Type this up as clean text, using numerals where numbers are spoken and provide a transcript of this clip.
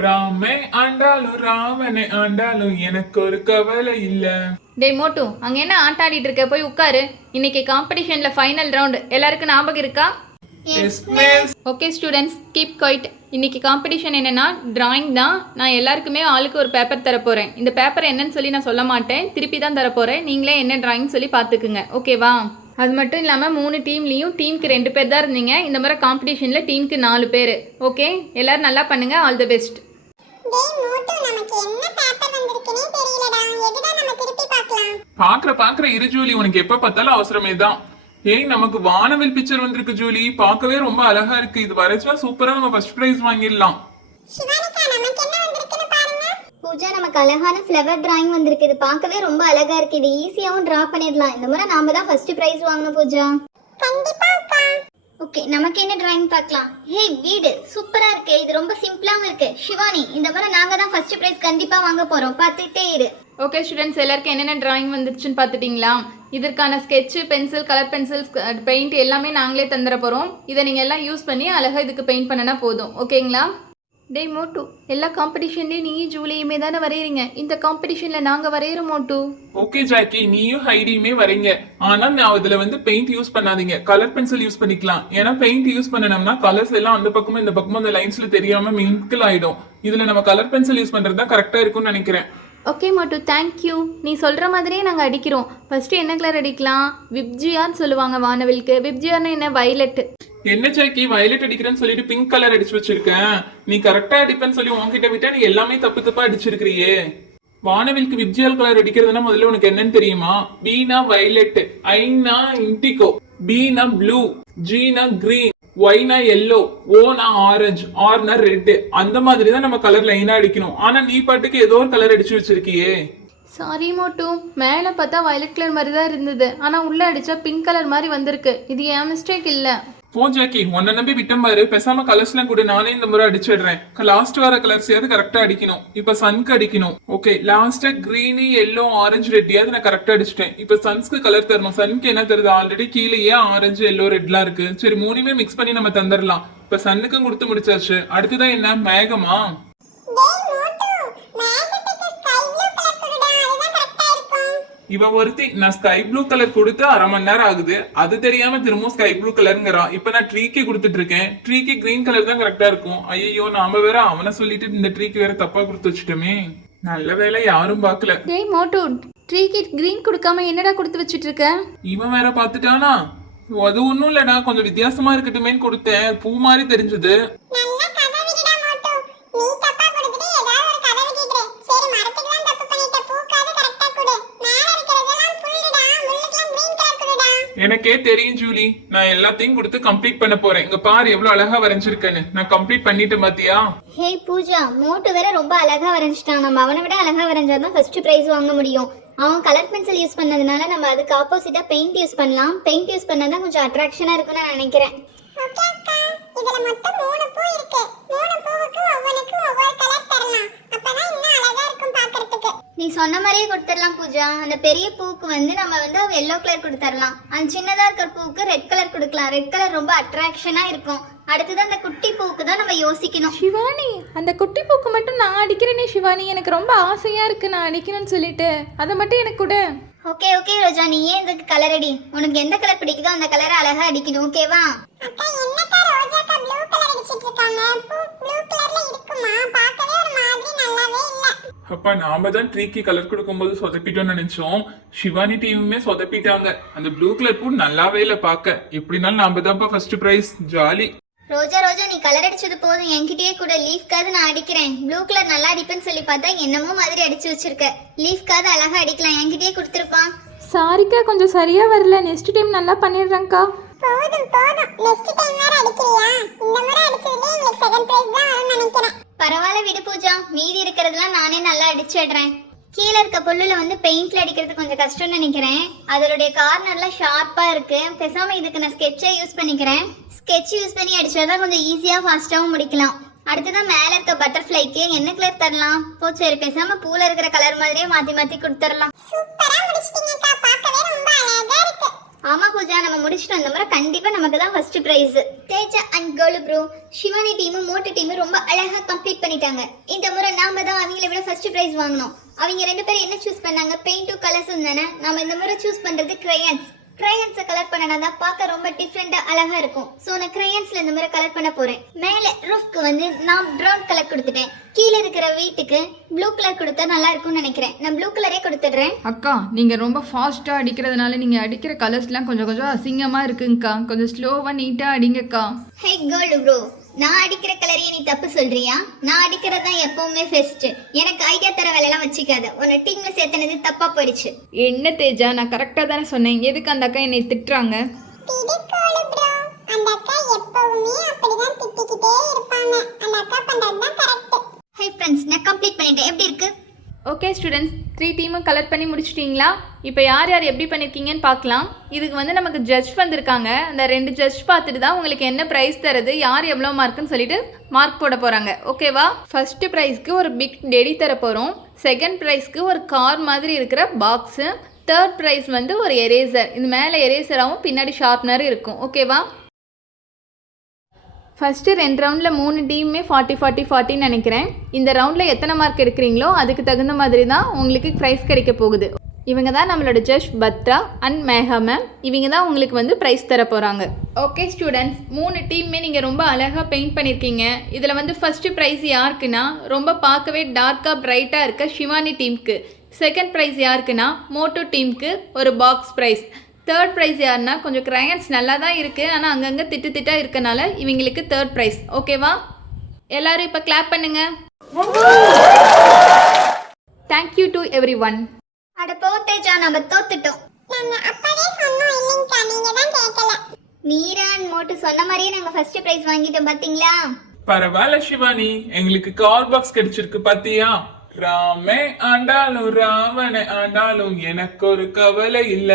ராமே ஆண்டாலும் ராமனை ஆண்டாலும் எனக்கு ஒரு கவலை இல்ல. டேய் மோட்டு, அங்கே என்ன ஆட்டாடிட்டு இருக்க? போய் உட்காரு. இன்னைக்கு காம்படிஷனில் ஃபைனல் ரவுண்டு எல்லாருக்கும் ஞாபகம் இருக்கா? Yes miss. Okay students, keep quiet. இன்னைக்கு காம்படிஷன் என்னென்னா டிராயிங் தான். நான் எல்லாருக்குமே ஆளுக்கு ஒரு பேப்பர் தரப்போகிறேன். இந்த பேப்பர் என்னன்னு சொல்லி நான் சொல்ல மாட்டேன், திருப்பி தான் தரப்போகிறேன். நீங்களே என்ன டிராயிங் சொல்லி பார்த்துக்குங்க, ஓகேவா? அது மட்டும் இல்லாமல் 3 டீம்லேயும் டீமுக்கு 2 பேர் தான் இருந்தீங்க. இந்த மாதிரி காம்படிஷனில் டீமுக்கு 4 பேர். ஓகே, எல்லோரும் நல்லா பண்ணுங்கள். All the best. பாக்குற இரு ஜூலி, உனக்கு எப்ப பார்த்தாலும் அவசரமே தான். ஏய், நமக்கு வானவில் பிக்சர் வந்திருக்கு ஜூலி. பார்க்கவே ரொம்ப அழகா இருக்கு. இது வரைச்சா சூப்பரா நம்ம ஃபர்ஸ்ட் பிரைஸ் வாங்கிடலாம். பூஜா, நமக்கு அழகான ஃப்ளவர் டிராயிங் வந்திருக்கு. இது பார்க்கவே ரொம்ப அழகா இருக்கு. இது ஈஸியாவும் டிரா பண்ணிடலாம். இந்த முறை நாம தான் ஃபர்ஸ்ட் பிரைஸ் வாங்கணும் பூஜா. கண்டிப்பா அக்கா. ஓகே, நமக்கு என்ன டிராயிங் பார்க்கலாம். ஹே, வீடு சூப்பரா இருக்கு. இது ரொம்ப சிம்பிளாவும் இருக்கு. சிவானி, இந்த முறை நாங்க தான் ஃபர்ஸ்ட் பிரைஸ் கண்டிப்பா வாங்க போறோம். பார்த்துட்டே இரு. ஓகே ஸ்டூடெண்ட்ஸ், எல்லாருக்கும் என்னென்ன டிராயிங் வந்துச்சுன்னு பார்த்துட்டிங்களா? இதற்கான sketch, pencil, colour pencils, paint எல்லாமே நாங்களே தந்துட போகிறோம். இதை நீங்கள் எல்லாம் யூஸ் பண்ணி அழகாக இதுக்கு பெயிண்ட் பண்ணினா போதும், ஓகேங்களா? டே மோட்டு, எல்லா காம்படிஷன்லேயும் நீயும் ஜூலியுமே தானே வரைகிறீங்க. இந்த காம்படிஷனில் நாங்கள் வரைகிறோம் மோட்டு. ஓகே ஜாக்கி, நீயும் ஹைடியுமே வரீங்க. ஆனா நான் இதுல வந்து பெயிண்ட் யூஸ் பண்ணாதீங்க, கலர் பென்சில் யூஸ் பண்ணிக்கலாம். ஏன்னா பெயிண்ட் யூஸ் பண்ணனோம்னா கலர்ஸ் எல்லாம் அந்த பக்கமும் இந்த பக்கமும் அந்த லைன்ஸ்ல தெரியாம மிங்கிள் ஆயிடும். இதுல நம்ம கலர் பென்சில் யூஸ் பண்றது தான் கரெக்டா இருக்கும்னு நினைக்கிறேன். ஓகே மோட்டு, தேங்க்யூ. நீ சொல்கிற மாதிரியே நாங்கள் அடிக்கிறோம். ஃபஸ்ட்டு என்ன கலர் அடிக்கலாம்? விப்ஜியான்னு சொல்லுவாங்க வானவில்க்கு. விப்ஜியார்னு என்ன? வயலட். என்ன ஜாக்கி, வயலட் அடிக்கிறேன்னு சொல்லிட்டு பிங்க் கலர் அடிச்சு வச்சிருக்கேன். நீ கரெக்டா அடிப்பேன்னு சொல்லி உன்கிட்ட விட்டா நீ எல்லாமே தப்பு தப்பா அடிச்சிருக்கிறியே. வானவில்க்கு விப்ஜியால் கலர் அடிக்கிறதுனா முதல்ல உனக்கு என்னன்னு தெரியுமா? பீனா வயலட், ஐனா இண்டிகோ, பீனா ப்ளூ, ஜீனா கிரீன், ஒய்னா எல்லோ, ஓனா ஆரஞ்சு, ஆர்னா ரெட். அந்த மாதிரி தான் நம்ம கலர் லைனா அடிக்கணும். ஆனா நீ பாட்டுக்கு ஏதோ ஒரு கலர் அடிச்சு வச்சிருக்கியே. சாரி மோட்டு, மேலே பார்த்தா வயலட் கலர் மாதிரி தான் இருந்தது. ஆனால் உள்ளே அடித்தா பிங்க் கலர் மாதிரி வந்திருக்கு. இது என் மிஸ்டேக் இல்லை. போ ஜாக்கி, உன்னை நம்பி விட்டம் பாரு. பேசாம கலர்ஸ் எல்லாம் கூட நானே இந்த முறை அடிச்சிடுறேன். லாஸ்ட் வர கலர்ஸையாவது கரெக்டா அடிக்கணும். இப்ப சன்க்கு அடிக்கணும். ஓகே, லாஸ்டா கிரீனு, எல்லோ, ஆரஞ்சு, ரெட்டியாவது நான் கரெக்டா அடிச்சிட்டேன். இப்ப சன்ஸ்க்கு கலர் தரணும். சன்க்கு என்ன தருது? ஆல்ரெடி கீழேயே ஆரஞ்சு, எல்லோ, ரெட்லாம் இருக்கு. சரி, 3மே மிக்ஸ் பண்ணி நம்ம தந்துடலாம். இப்ப சன்னுக்கும் கொடுத்து முடிச்சாச்சு. அடுத்ததான் என்ன? மேகமா? இவ ஒருத்தி நான் ஸ்கை ப்ளூ கலர் கொடுத்து 1/2 மணி நேரம் ஆகுது. அது தெரியாம திரும்பவும் ஸ்கை ப்ளூ கலருங்கிறான். இப்ப நான் ட்ரீக்கு கொடுத்துட்டு இருக்கேன். ட்ரீக்கு கிரீன் கலர் தான் கரெக்டா இருக்கும். ஐயோ, நாம வேற அவனை சொல்லிட்டு இந்த ட்ரீக்கு வேற தப்பா கொடுத்து வச்சுட்டோமே. நல்ல வேலை யாரும் பாக்கல. டேய் மோட்டு, ட்ரீக்கு கிரீன் கொடுக்காம என்னடா கொடுத்து வச்சிட்டு இருக்க? இவன் வேற பாத்துட்டானா? அது ஒண்ணும் இல்லடா, கொஞ்சம் வித்தியாசமா இருக்கட்டுமேன்னு கொடுத்தேன். பூ மாதிரி தெரிஞ்சது. எனக்கே தெரியும் ஜூலி, நான் எல்லாத்தையும் கொடுத்து கம்ப்ளீட் பண்ண போறேன். இங்க பாரு எவ்வளவு அழகா வரைஞ்சிருக்கேன்னு. நான் கம்ப்ளீட் பண்ணிட்டேன் பாத்தியா? ஹே பூஜா, மோட்டு வேற ரொம்ப அழகா வரைஞ்சிட்டான். நம்ம அவனை விட அழகா வரைஞ்சாதான் ஃபர்ஸ்ட் பிரைஸ் வாங்க முடியும். அவன் கலர் பென்சில் யூஸ் பண்ணதுனால நம்ம அதுக்கு ஆப்போசிட்டா பெயிண்ட் யூஸ் பண்ணலாம். பெயிண்ட் யூஸ் பண்ணாதான் கொஞ்சம் அட்ராக்ஷனா இருக்கும்னு நான் நினைக்கிறேன். ஓகே அக்கா, இதுல மொத்தம் 3 பூ இருக்கு. 3 பூவுக்கு ஒவ்வொருக்கு ஒவ்வொரு கலர் தரலாம். அப்பதான் இன்னும் அழகா இருக்கும் பார்க்கிறதுக்கு. நீ சொன்ன மாதிரியே கொடுத்துடலாம் பூஜா. அந்த பெரிய பூக்கு வந்து நம்ம வந்து எல்லோ கலர் கொடுத்துடலாம். அந்த சின்னதா இருக்கிற பூக்கு ரெட் கலர் கொடுக்கலாம். ரெட் கலர் ரொம்ப அட்ராக்ஷனா இருக்கும். அடுத்தது அந்த குட்டி பூக்கு தான் நம்ம யோசிக்கணும். சிவானி, அந்த குட்டி பூக்கு மட்டும் நான் அடிக்கிறேனே சிவானி. எனக்கு ரொம்ப ஆசையா இருக்கு நான் அடிக்கணும்னு சொல்லிட்டு. அதை மட்டும் எனக்கு கூட. ஓகே ஓகே ரோஜா, நீ ஏன் இதுக்கு கலர் அடி. உனக்கு எந்த கலர் பிடிக்குதோ அந்த கலரை அழகா அடிக்கணும், ஓகேவா? அக்கா, என்னக்கா ரோஜாக்கா ப்ளூ கலர் அடிச்சிட்டு இருக்காங்க? பூ ப்ளூ கலர்ல இருக்குமா? பார்க்கவே ஒரு மாதிரி நல்லாவே இல்ல. அப்பா, நாம தான் ட்ரீக்கு கலர் கொடுக்கும்போது சொதப்பிட்டோம்னு நினைச்சோம். சிவானி டீமுமே சொதப்பிட்டாங்க. அந்த ப்ளூ கலர் பூ நல்லாவே இல்ல பாக்க. எப்படினாலும் நாம தான்ப்பா ஃபர்ஸ்ட் பிரைஸ். ஜாலி. ரோஜா ரோஜா, நீ கலர் அடிச்சது போதும். என்கிட்டயே கூட லீஃப்காவது நான் அடிக்கிறேன். ப்ளூ கலர் நல்லா அடிப்பேன்னு சொல்லி பார்த்தா என்னமோ மாதிரி அடிச்சு வச்சிருக்க. லீஃப்காவது அழகா அடிக்கலாம். என்கிட்டயே கொடுத்துருப்பான். சாரிக்கா, கொஞ்சம் சரியா வரல. நெக்ஸ்ட் டைம் நல்லா பண்ணிடுறேன்க்கா. போதும் போதும், நெக்ஸ்ட் டைம் வேற அடிக்கிறியா? இந்த முறை அடிச்சதுல உங்களுக்கு செகண்ட் பிரைஸ் தான் வரும்னு நினைக்கிறேன். பரவாயில்ல விடு பூஜா, மீதி இருக்கிறதெல்லாம் நானே நல்லா அடிச்சிடுறேன். கீழே இருக்க புல்லுல வந்து பெயிண்ட்ல அடிக்கிறது கொஞ்சம் கஷ்டம்னு நினைக்கிறேன். அதோடைய கார்னர்லாம் ஷார்ப்பா இருக்கு. பேசாம இதுக்கு நான் ஸ்கெட்சை யூஸ் பண்ணிக்கிறேன். ஸ்கெட்ச் யூஸ் பண்ணி அடிச்சாதான் கொஞ்சம் ஈஸியா ஃபாஸ்ட்டாவும் முடிக்கலாம். அடுத்ததான் மேல இருக்க பட்டர்ஃப்ளைக்கு என்ன கலர் தரலாம்? சரி, பேசாம பூல இருக்கிற கலர் மாதிரியே மாத்தி மாத்தி கொடுத்துடலாம். சூப்பரா முடிச்சிட்டீங்கக்கா, பார்க்கவே ரொம்ப அழகா இருக்கு. ஆமா பூஜா, நம்ம முடிச்சிட்டு அந்த முறை கண்டிப்பா நமக்கு தான் first prize. Teja and Golu bro, Shivani டீமும் மோட்டு டீமும் ரொம்ப அழகா கம்ப்ளீட் பண்ணிட்டாங்க. இந்த முறை நாம தான் அவங்கள விட ஃபர்ஸ்ட் பிரைஸ் வாங்கணும். அவங்க 2 பேரும் என்ன சூஸ் பண்ணாங்க? பெயிண்டும் கலர்ஸும் தானே. நாம இந்த முறை சூஸ் பண்றது கிரையான்ஸை கலர் பண்ணனா தான் பார்க்க ரொம்ப டிஃப்ரெண்டா அழகா இருக்கும். ஸோ நான் கிரையான்ஸ்ல இந்த முறை கலர் பண்ண போறேன். மேலே ரூஃப்க்கு வந்து நான் ப்ரௌன் கலர் கொடுத்துட்டேன். கீழே இருக்கிற வீட்டுக்கு ப்ளூ கலர் கொடுத்தா நல்லா இருக்கும்னு நினைக்கிறேன். நான் ப்ளூ கலரே கொடுத்துடுறேன். அக்கா நீங்கள் ரொம்ப ஃபாஸ்ட்டாக அடிக்கிறதுனால நீங்கள் அடிக்கிற கலர்ஸ்லாம் கொஞ்சம் அசிங்கமாக இருக்குங்கக்கா. கொஞ்சம் ஸ்லோவாக நீட்டாக அடிங்கக்கா. ஹே கோல்டு ப்ரோ, நான் அடிக்கிற கலரையே நீ தப்பு சொல்றியா? நான் அடிக்கிறது தான் எப்பவுமே ஃபர்ஸ்ட். எனக்கு ஐடியா தர வேலையெல்லாம் வச்சுக்காத. உன்னை டீம்ல சேர்த்தனது தப்பா போயிடுச்சு. என்ன தேஜா, நான் கரெக்டாக தானே சொன்னேன். எதுக்கு அந்த அக்கா என்னை திட்டுறாங்க? ஹே ஃப்ரெண்ட்ஸ், நான் கம்ப்ளீட் பண்ணிட்டேன். எப்படி இருக்கு? ஓகே ஸ்டூடெண்ட்ஸ், 3 டீமும் கலர் பண்ணி முடிச்சிட்டிங்களா? இப்போ யார் யார் எப்படி பண்ணியிருக்கீங்கன்னு பார்க்கலாம். இதுக்கு வந்து நமக்கு ஜட்ஜ் வந்திருக்காங்க. அந்த 2 ஜட்ஜ் பார்த்துட்டு தான் உங்களுக்கு என்ன ப்ரைஸ் தரது, யார் எவ்வளோ மார்க்குன்னு சொல்லிட்டு மார்க் போட போகிறாங்க. ஓகேவா? ஃபர்ஸ்ட் ப்ரைஸ்க்கு ஒரு பிக் டெடி தர போகிறோம். செகண்ட் ப்ரைஸ்க்கு ஒரு கார் மாதிரி இருக்கிற பாக்ஸு. தேர்ட் ப்ரைஸ் வந்து ஒரு எரேசர். இந்த மேலே எரேசராகவும் பின்னாடி ஷார்ப்னர் இருக்கும். ஓகேவா? ஃபஸ்ட்டு 2 ரவுண்டில் 3 டீமுமே 40-40-40 நினைக்கிறேன். இந்த ரவுண்டில் எத்தனை மார்க் எடுக்கிறீங்களோ அதுக்கு தகுந்த மாதிரி தான் உங்களுக்கு ப்ரைஸ் கிடைக்க போகுது. இவங்க தான் நம்மளோட judge Batra and Megha ma'am. இவங்க தான் உங்களுக்கு வந்து ப்ரைஸ் தர போகிறாங்க. ஓகே ஸ்டூடெண்ட்ஸ், 3 டீமுமே நீங்கள் ரொம்ப அழகாக பெயிண்ட் பண்ணியிருக்கீங்க. இதில் வந்து ஃபஸ்ட்டு ப்ரைஸ் யாருக்குன்னா ரொம்ப பார்க்கவே டார்க்காக பிரைட்டாக இருக்க ஷிவானி டீமுக்கு. செகண்ட் ப்ரைஸ் யாருக்குன்னா மோட்டோ டீமுக்கு ஒரு பாக்ஸ் ப்ரைஸ். தேர்ட் ப்ரைஸ் யாருன்னா கொஞ்சம் கிரையான்ஸ் நல்லா தான் இருக்குது, ஆனால் அங்கங்கே திட்டாக இருக்கனால இவங்களுக்கு தேர்ட் ப்ரைஸ். ஓகேவா? எல்லாரும் இப்போ கிளாப் பண்ணுங்க. Thank you to every one. அட போ தேஜா, நம்ம தோத்துட்டோம். மீரான் மோட்டு சொன்ன மாதிரியே நாங்க ஃபர்ஸ்ட் பிரைஸ் வாங்கிட்டோம். பாத்தீங்களா? பரவாயில்ல சிவானி, எங்களுக்கு கார் பாக்ஸ் கிடைச்சிருக்கு பாத்தியா? ராமே ஆண்டாலும் ராவண ஆண்டாலும் எனக்கு ஒரு கவலை இல்ல.